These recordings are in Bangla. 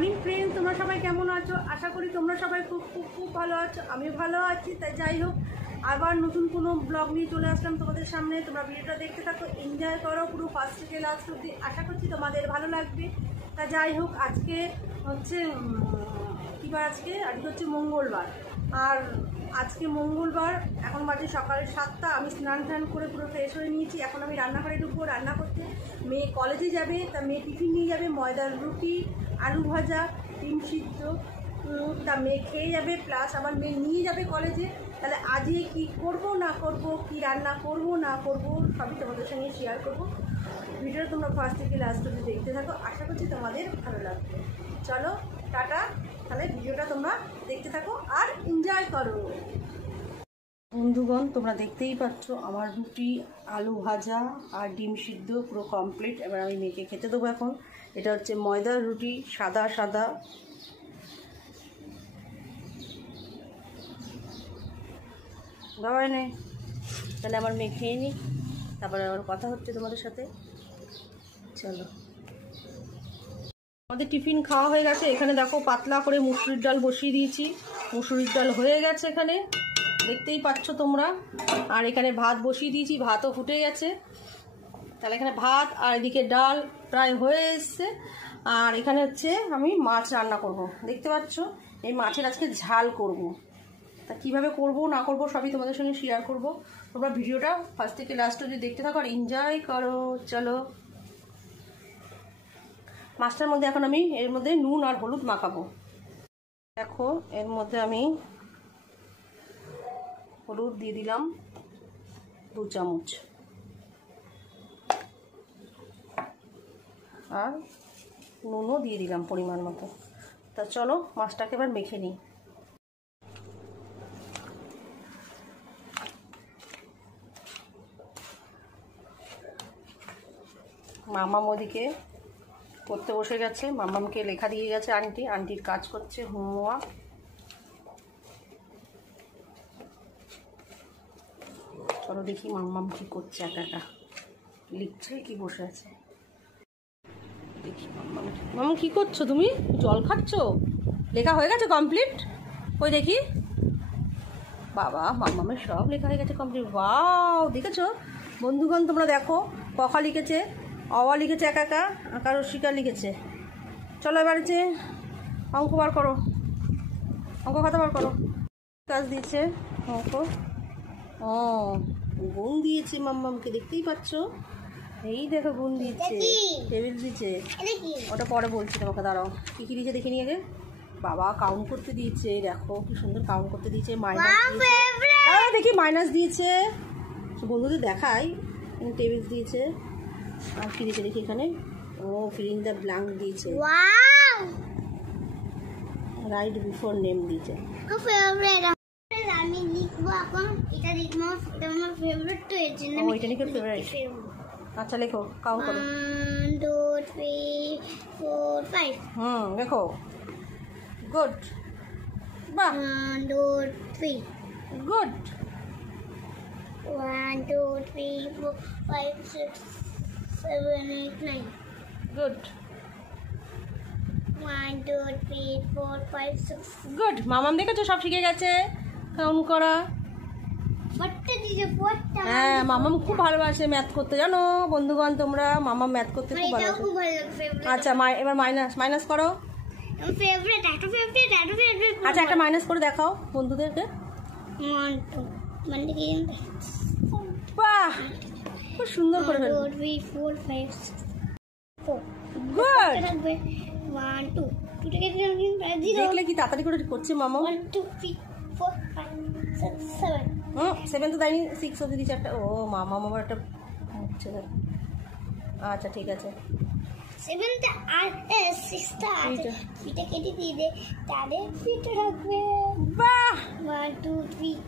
মর্নিং ফ্রেন্ড, তোমরা সবাই কেমন আছো? আশা করি তোমরা সবাই খুব খুব খুব ভালো আছো। আমিও ভালো আছি। তাই যাই হোক, আবার নতুন কোনো ব্লগ নিয়ে চলে আসলাম তোমাদের সামনে। তোমরা ভিডিওটা দেখতে থাকো, এনজয় করো পুরো ফার্স্ট থেকে লাস্ট অবধি। আশা করছি তোমাদের ভালো লাগবে। তা যাই হোক, আজকে হচ্ছে আজকে হচ্ছে মঙ্গলবার। আর আজকে মঙ্গলবার, এখন বাজে সকাল 7টা। আমি স্নান টান করে পুরো ফ্রেশ হয়ে নিয়েছি। এখন আমি রান্নাঘরে ঢুকবো রান্না করতে। মেয়ে কলেজে যাবে, তা মেয়ে টিফিন নিয়ে যাবে ময়দার রুটি, আলু ভাজা, ডিম সিদ্ধ। তা মেয়ে খেয়ে যাবে, প্লাস আমার মেয়ে নিয়ে যাবে কলেজে। তাহলে আজকে কি করব না করব, কি রান্না করব না করব, সবই তোমাদের সঙ্গে শেয়ার করব। ভিডিওটা তোমরা ফার্স্ট থেকে লাস্ট অবধি দেখতে থাকো। আশা করছি তোমাদের ভালো লাগবে। চলো টাটা, তাহলে ভিডিওটা তোমরা দেখতে থাকো আর এনজয় করো। বন্ধুগণ, তোমরা দেখতেই পাচ্ছ আমার রুটি, আলু ভাজা আর ডিম সিদ্ধ পুরো কমপ্লিট। এবার আমি মেয়েকে খেতে দেবো। এখন এটা হচ্ছে ময়দার রুটি, সাদা সাদা। বাবা নে, তাহলে আমার মেয়ে খেয়ে নিই, তারপরে আবার কথা হচ্ছে তোমাদের সাথে। চলো, আমাদের টিফিন খাওয়া হয়ে গেছে। এখানে দেখো পাতলা করে মুসুরির ডাল বসিয়ে দিয়েছি। মুসুরির ডাল হয়ে গেছে এখানে, দেখতেই পাচ্ছ তোমরা। আর এখানে ভাত বসিয়ে দিয়েছি, ভাতও ফুটে গেছে। তাহলে এখানে ভাত আর এদিকে ডাল প্রায় হয়ে এসছে। আর এখানে হচ্ছে আমি মাছ রান্না করব, দেখতে পাচ্ছ। এই মাছের আজকে ঝাল করব। তা কীভাবে করব না করব সবই তোমাদের সঙ্গে শেয়ার করব। তোমরা ভিডিওটা ফার্স্ট থেকে লাস্ট অবধি দেখতে থাকো আর এনজয় করো। চলো, মাছটার মধ্যে এখন আমি এর মধ্যে নুন আর হলুদ মাখাবো। দেখো, এর মধ্যে আমি হলুদ দিয়ে দিলাম 2 চামচ, আর নুনও দিয়ে দিলাম পরিমাণ মতো। তা চলো মাছটাকে এবার মেখে নিই। মামাম ওদিকে করতে বসে গেছে। মামামকে লেখা দিয়ে গেছে আন্টি, আন্টির কাজ করছে হোমওয়ার্ক। চলো দেখি মামাম কি করছে, একা একা লিখছে কি বসে আছে। দেখি মামাম কি করছো? তুমি জল খাচ্ছ? লেখা হয়ে গেছে কমপ্লিট? ওই দেখি, বাবা মামামের সব লেখা হয়ে গেছে কমপ্লিট। ওয়াও, দেখেছো বন্ধুগণ? তোমরা দেখো, কখা লিখেছে, অওয়া লিখেছে, একা একা আকার রসিকা লিখেছে। চলো এবার যে অঙ্ক বার করো, অঙ্ক খাতা বার করো। কাজ দিয়েছে অঙ্ক। ও, গুণ দিয়েছে মাম্মামকে, দেখতেই পাচ্ছ। এই দেখো গুণ দিচ্ছে, টেবিল দিচ্ছে। ওটা পরে বলছি তোমাকে, দাঁড়াও। কী কী দিয়েছে দেখি নিয়ে আগে। বাবা কাউন্ট করতে দিয়েছে, দেখো কি সুন্দর কাউন্ট করতে দিয়েছে। মাইনাস দিয়েছে, দেখি মাইনাস দিয়েছে। বন্ধুদের দেখাই, টেবিল দিয়েছে। আর কি দিয়েছে দেখি এখানে। ও, ফিল ইন দ্য ব্ল্যাঙ্ক দিয়েছে। রাইট বিফোর নেম দিয়েছে। আমি লিখবো এখন, এটা লিখবো, এটা আমার ফেভারিট, তো এর জন্য ও, এটা লিখো ফেভারিট। আচ্ছা লেখো, কাউন্ট করো। 1 2 3 4 5। লেখো। গুড, বাহ। 1 2 3 গুড। 1 2 3 4 5 6 7 8 9 গুড। 1 2 3 4 5 6। গুড। মামাম দেখেছো সব শিখে গেছে কাউন্ট করা। হ্যাঁ, মামাম খুব ভালোবাসে ম্যাথ করতে, জানো বন্ধুগণ তোমরা। মামাম ম্যাথ করতে খুব ভালোবাসে। আচ্ছা, এবার মাইনাস করো। আচ্ছা, একটা মাইনাস করে দেখাও বন্ধুদেরকে। বাহ, খুব সুন্দর করে ফেলবে। দেখলে কি তাড়াতাড়ি করে করছে মামা। 1 2 3 4 5 6 7। 7 তো দেয়নি, 6 অব্দি দিচ্ছে একটা। ও মামা আমার একটা হচ্ছে। আচ্ছা ঠিক আছে, 7টা আর 6টা আছে, ফিটা কেটে দিয়ে দে, তাহলে ফিটা রাখবে। বাহ, 1 2 3।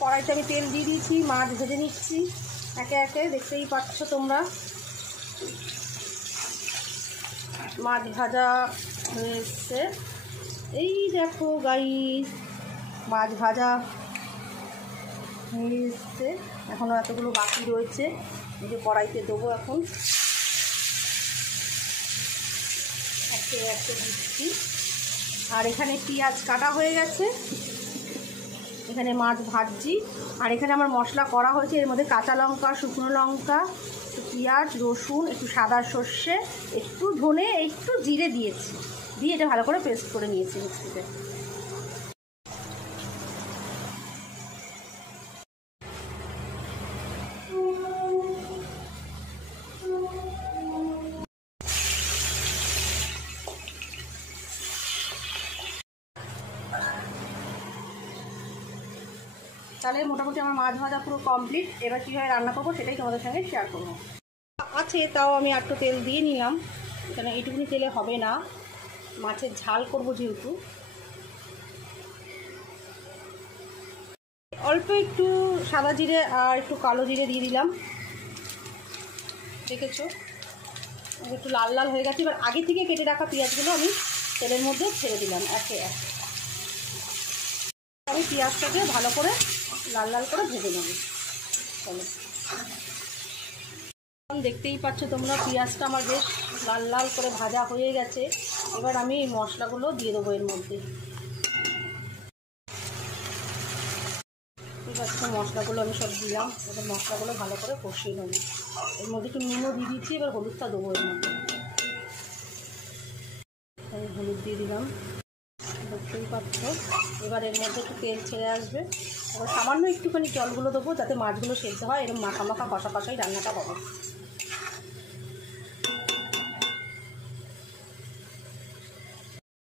কড়াইতে আমি তেল দিয়ে দিয়েছি, মাছ ভেজে নিচ্ছি একে একে, দেখতেই পাচ্ছ তোমরা। মাছ ভাজা হয়ে এসছে, এই দেখো গাইস, মাছ ভাজা হয়ে এসছে, এখনও এতগুলো বাকি রয়েছে। এই যে কড়াইতে দেবো এখন, একটা একটা দিচ্ছি। আর এখানে পেঁয়াজ কাটা হয়ে গেছে, এখানে মাছ ভাজছি। আর এখানে আমার মশলা করা হয়েছে, এর মধ্যে কাঁচা লঙ্কা, শুকনো লঙ্কা, একটু পেঁয়াজ, রসুন, একটু সাদা সর্ষে, একটু ধনে, একটু জিরে দিয়েছি, দিয়ে এটা ভালো করে পেস্ট করে নিয়েছি মিক্সিতে। তাহলে মোটামুটি আমার মাছ ভাজা পুরো কমপ্লিট। এবার কীভাবে রান্না করবো সেটাই তোমাদের সঙ্গে শেয়ার করবো। আছে, তাও আমি একটু তেল দিয়ে নিলাম, কারণ এইটুকুনি তেলে হবে না, মাছের ঝাল করবো যেহেতু। অল্প একটু সাদা জিরে আর একটু কালো জিরে দিয়ে দিলাম, দেখেছো একটু লাল লাল হয়ে গেছে। এবার আগে থেকে কেটে রাখা পেঁয়াজগুলো আমি তেলের মধ্যে ছেড়ে দিলাম একে এক। আমি পেঁয়াজটাকে ভালো করে লাল লাল করে ভেজে নেব। চলো, দেখতেই পাচ্ছ তোমরা পেঁয়াজটা আমার বেশ লাল লাল করে ভাজা হয়ে গেছে। এবার আমি এই মশলাগুলো দিয়ে দেবো এর মধ্যে। ঠিক আছে, মশলাগুলো আমি সব দিলাম, এবার মশলাগুলো ভালো করে কষিয়ে নেব। এর মধ্যে একটু নুনও দিয়ে দিচ্ছি, এবার হলুদটা দেবো এর মধ্যে। আমি হলুদ দিয়ে দিলাম, দেখতেই পাচ্ছ। এবার এর মধ্যে একটু তেল ছেড়ে আসবে, এবার সামান্য একটুখানি জলগুলো দেবো যাতে মাছগুলো সেদ্ধ হয়, এরকম মাখা মাখা কষা কষাই রান্নাটা হবে।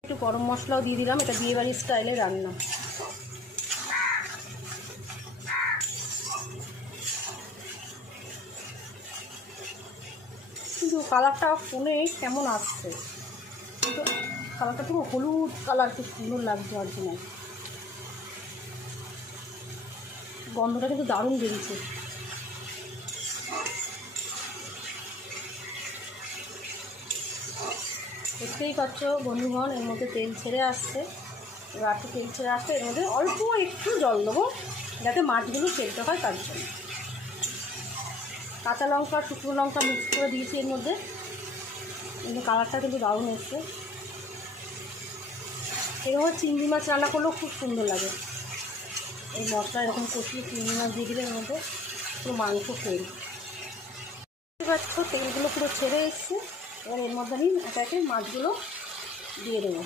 একটু গরম মশলাও দিয়ে দিলাম, এটা বিয়েবাড়ির স্টাইলে রান্না। কিন্তু কালারটা ফোনে কেমন আসছে, কিন্তু কালারটা পুরো হলুদ কালার, খুব সুন্দর লাগছে অরিজিনাল। গন্ধটা কিন্তু দারুণ বেরিয়েছে। দেখতেই পাচ্ছ বন্ধুগণ, এর মধ্যে তেল ছেড়ে আসছে। এবার একটু তেল ছেড়ে আসছে, এর মধ্যে অল্প একটু জল দেবো যাতে মাছগুলো সেদ্ধ হয় তার জন্য। কাঁচা লঙ্কা, শুকনো লঙ্কা মিক্স করে দিয়েছি এর মধ্যে, কিন্তু কালারটা কিন্তু দারুণ এসছে। এরকম চিংড়ি মাছ রান্না করলেও খুব সুন্দর লাগে। এই মশলা এরকম কষিয়ে চিংড়ি মাছ দিয়ে দিলে এর মধ্যে পুরো মাংস তেল। দেখতে পাচ্ছ তেলগুলো পুরো ছেড়ে এসছে। এবার এর মধ্যে আমি একে একে মাছগুলো দিয়ে দেবো।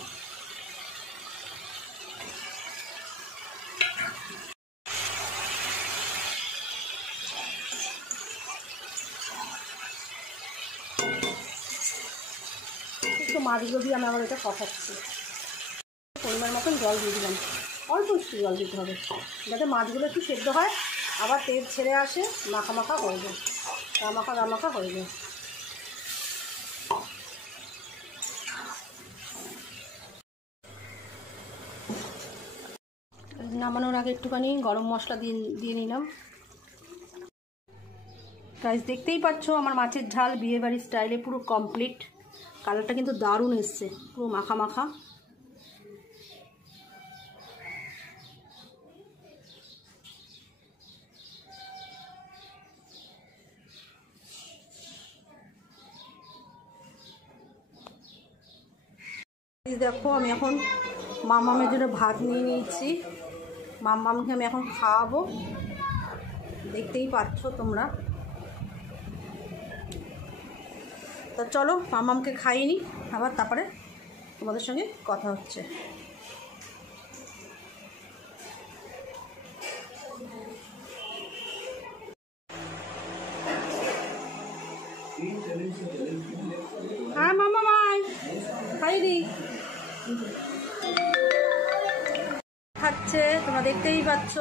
একটু মাছগুলো দিয়ে আমি আবার এটা কষাচ্ছি। পরিমাণ মতন জল দিয়ে দিলাম, অল্প একটু জল দিতে হবে যাতে মাছগুলো একটু সেদ্ধ হয়, আবার তেল ছেড়ে আসে, মাখা মাখা হয়ে যায়, গামাখা হয়ে যায়। নামানোর আগে একটুখানি গরম মশলা দিয়ে নিলাম। গাইস দেখতেই পাচ্ছ আমার মাছের ঝাল বিয়েবাড়ির স্টাইলে পুরো কমপ্লিট। কালারটা কিন্তু দারুণ এসছে, পুরো মাখা মাখা। দেখো আমি এখন মামামের জন্য ভাত নিয়ে নিয়েছি, মামামকে আমি এখন খাওয়াবো, দেখতেই পাচ্ছ তোমরা। তো চলো মামামকে খাইয়ে নিই, আবার তারপরে তোমাদের সঙ্গে কথা হচ্ছে। হ্যাঁ মামা মাই খাইয়ে দিই, খাচ্ছে, তোমরা দেখতেই পাচ্ছ।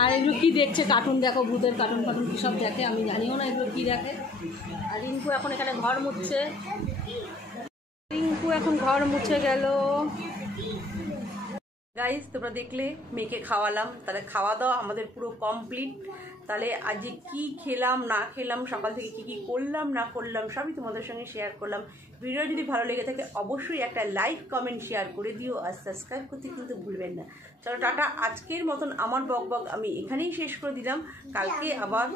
আর এগুলো কি দেখছে, কার্টুন দেখো, ভূতের কার্টুন ফার্টুন কী সব দেখে, আমি জানিও না এগুলো কী দেখে। আর রিঙ্কু এখন এখানে ঘর মুছছে, রিঙ্কু এখন ঘর মুছে গেল। গাইস তোমরা দেখলে মেয়েকে খাওয়ালাম, তাহলে খাওয়া দাওয়া আমাদের পুরো কমপ্লিট। তাহলে আজকে কি খেলাম না খেলাম, সকাল থেকে কি কি করলাম না করলাম সবই তোমাদের সঙ্গে শেয়ার করলাম। ভিডিও যদি ভালো লেগে থাকে অবশ্যই একটা লাইক কমেন্ট শেয়ার করে দিও, আর সাবস্ক্রাইব করতে কিন্তু ভুলবেন না। চলো টাটা, আজকের মতন আমার বক আমি এখানেই শেষ করে দিলাম। কালকে আবার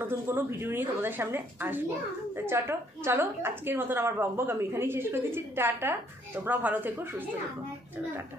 নতুন কোনো ভিডিও নিয়ে তোমাদের সামনে আসবো। চলো আজকের মতন আমার বক আমি এখানেই শেষ করে দিচ্ছি। টাটা, তোমরা ভালো থেকো, সুস্থ থেকো। চলো টাটা।